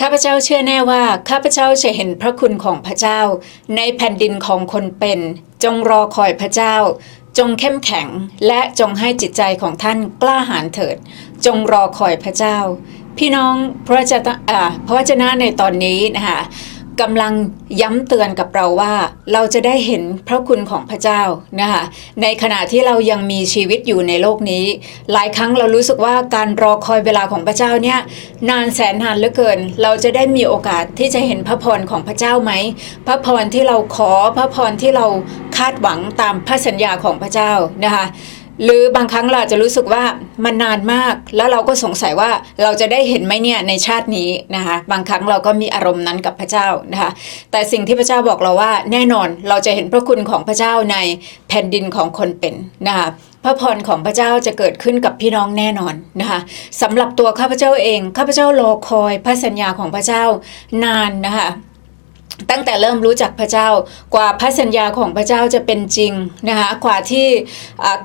ข้าพเจ้าเชื่อแน่ว่าข้าพเจ้าจะเห็นพระคุณของพระเจ้า ในแผ่นดินของคนเป็น จงรอคอยพระเจ้า จงเข้มแข็งและจงให้จิตใจของท่านกล้าหาญเถิด จงรอคอยพระเจ้า พี่น้องพระวจนะอ่าพระวจนะในตอนนี้นะคะ กำลังย้ำเตือนกับเราว่า เราจะได้เห็นพระคุณของพระเจ้านะคะในขณะที่เรายังมีชีวิตอยู่ในโลกนี้ หลายครั้งเรารู้สึกว่าการรอคอยเวลาของพระเจ้าเนี่ยนานแสนนานเหลือเกิน เราจะได้มีโอกาสที่จะเห็นพระพรของพระเจ้าไหมพระพรที่เราขอพระพรที่เราคาดหวังตามพระสัญญาของพระเจ้านะคะ หรือบางครั้งเราจจะรู้สึกว่ามันนานมาก แล้วเราก็สงสัยว่าเราจะได้เห็นไหมเนี่ยในชาตินี้นะคะบางครั้งเราก็มีอารมณ์นั้นกับพระเจ้านะคะแต่สิ่งที่พระเจ้าบอกเราว่าแน่นอนเราจะเห็นพระคุณของพระเจ้าในแผ่นดินของคนเป็นนะคะพระพรของพระเจ้าจะเกิดขึ้นกับพี่น้องแน่นอนนะคะสำหรับตัวข้าพเจ้าเองข้าพเจ้ารอคอยพระสัญญาของพระเจ้านานนะคะ ตั้งแต่เริ่มรู้จักพระเจ้ากว่าพระสัญญาของพระเจ้าจะเป็นจริงนะคะกว่าที่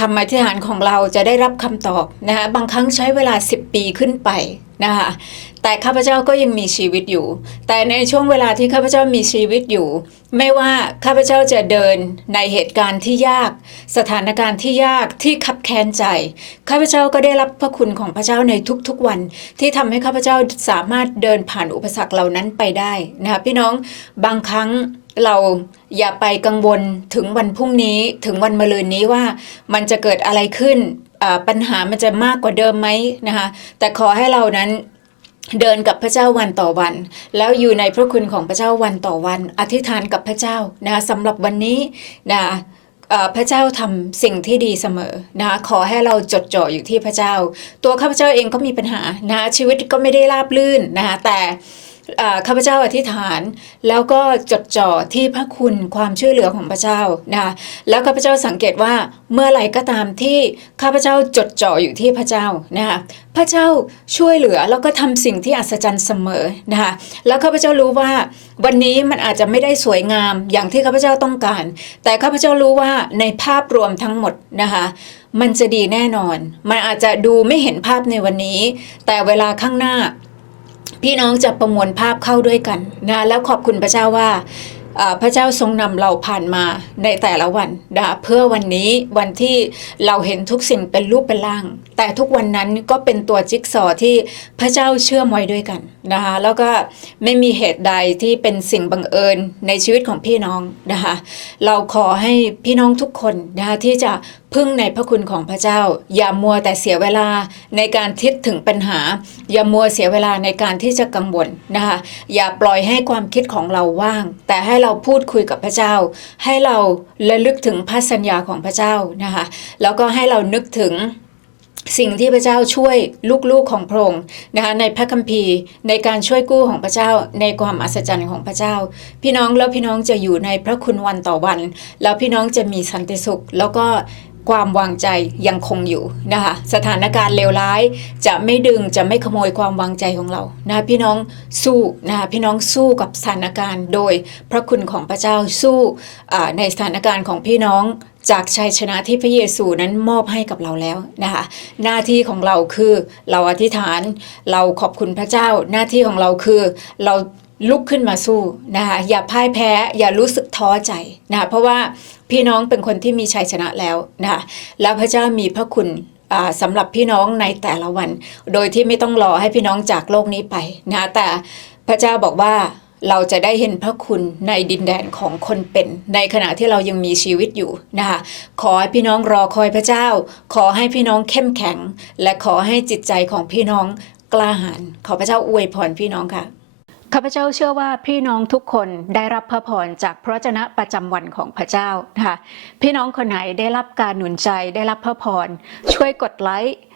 คำอธิษฐานของเราจะได้รับคำตอบนะคะบางครั้งใช้เวลา 10 ปีขึ้นไป นะคะแต่ข้าพเจ้าก็ยังมีชีวิตอยู่ แต่ในช่วงเวลาที่ข้าพเจ้ามีชีวิตอยู่ ไม่ว่าข้าพเจ้าจะเดินในเหตุการณ์ที่ยาก สถานการณ์ที่ยากที่คับแค้นใจ ข้าพเจ้าก็ได้รับพระคุณของพระเจ้าในทุกๆวัน ที่ทำให้ข้าพเจ้าสามารถเดินผ่านอุปสรรคเหล่านั้นไปได้นะคะพี่น้องบางครั้งเราอย่าไปกังวลถึงวันพรุ่งนี้ถึงวันมะรืนนี้ว่ามันจะเกิดอะไรขึ้น ปัญหามันจะมากกว่าเดิมไหมนะคะแต่ขอให้เรานั้นเดินกับพระเจ้าวันต่อวัน แล้วอยู่ในพระคุณของพระเจ้าวันต่อวัน อธิษฐานกับพระเจ้านะคะสำหรับวันนี้นะพระเจ้าทำสิ่งที่ดีเสมอนะคะขอให้เราจดจ่ออยู่ที่พระเจ้า ตัวข้าพเจ้าเองก็มีปัญหานะะชีวิตก็ไม่ได้ราบลื่นนะคะแต่ ข้าพเจ้าอธิษฐาน แล้วก็จดจ่อที่พระคุณความช่วยเหลือของพระเจ้านะคะแล้วข้าพเจ้าสังเกตว่าเมื่อไหร่ก็ตามที่ข้าพเจ้าจดจ่ออยู่ที่พระเจ้านะคะพระเจ้าช่วยเหลือแล้วก็ทำสิ่งที่อัศจรรย์เสมอนะคะแล้วข้าพเจ้ารู้ว่าวันนี้มันอาจจะไม่ได้สวยงามอย่างที่ข้าพเจ้าต้องการ แต่ข้าพเจ้ารู้ว่าในภาพรวมทั้งหมดนะคะมันจะดีแน่นอน มันอาจจะดูไม่เห็นภาพในวันนี้ แต่เวลาข้างหน้า พี่น้องจะประมวลภาพเข้าด้วยกันนะแล้วขอบคุณพระเจ้าว่าพระเจ้าทรงนำเราผ่านมาในแต่ละวันนะเพื่อวันนี้วันที่เราเห็นทุกสิ่งเป็นรูปเป็นร่าง แต่ทุกวันนั้นก็เป็นตัวจิ๊กซอว์ที่พระเจ้าเชื่อมไว้ด้วยกันนะคะแล้วก็ไม่มีเหตุใดที่เป็นสิ่งบังเอิญในชีวิตของพี่น้องนะคะเราขอให้พี่น้องทุกคนนะคะที่จะพึ่งในพระคุณของพระเจ้า อย่ามัวแต่เสียเวลาในการคิดถึงปัญหา อย่ามัวเสียเวลาในการที่จะกังวลนะคะอย่าปล่อยให้ความคิดของเราว่าง แต่ให้เราพูดคุยกับพระเจ้า ให้เราระลึกถึงพระสัญญาของพระเจ้านะคะแล้วก็ให้เรานึกถึง สิ่งที่พระเจ้าช่วยลูกๆของพระองค์นะคะในพระคัมภีร์ ในการช่วยกู้ของพระเจ้าในความอัศจรรย์ของพระเจ้า พี่น้องแล้วพี่น้องจะอยู่ในพระคุณวันต่อวัน แล้วพี่น้องจะมีสันติสุข แล้วก็ความวางใจยังคงอยู่นะคะสถานการณ์เลวร้ายจะไม่ดึงจะไม่ขโมยความวางใจของเรานะะพี่น้องสู้นะคะพี่น้องสู้กับสถานการณ์โดยพระคุณของพระเจ้าสู้ในสถานการณ์ของพี่น้อง จากชัยชนะที่พระเยซูนั้นมอบให้กับเราแล้วนะคะหน้าที่ของเราคือเราอธิษฐานเราขอบคุณพระเจ้า หน้าที่ของเราคือเราลุกขึ้นมาสู้นะคะอย่าพ่ายแพ้อย่ารู้สึกท้อใจนะคะเพราะว่าพี่น้องเป็นคนที่มีชัยชนะแล้วนะคะแล้วพระเจ้ามีพระคุณอ่าสำหรับพี่น้องในแต่ละวัน โดยที่ไม่ต้องรอให้พี่น้องจากโลกนี้ไปนะคะแต่พระเจ้าบอกว่า เราจะได้เห็นพระคุณในดินแดนของคนเป็น ในขณะที่เรายังมีชีวิตอยู่นะคะขอให้พี่น้องรอคอยพระเจ้า ขอให้พี่น้องเข้มแข็ง และขอให้จิตใจของพี่น้องกล้าหาญขอพระเจ้าอวยพรพี่น้องค่ะข้าพเจ้าเชื่อว่าพี่น้องทุกคนได้รับพระพรจากพระวจนะประจำวันของพระเจ้านะคะพี่น้องคนไหนได้รับการหนุนใจได้รับพระพรช่วยกดไลค์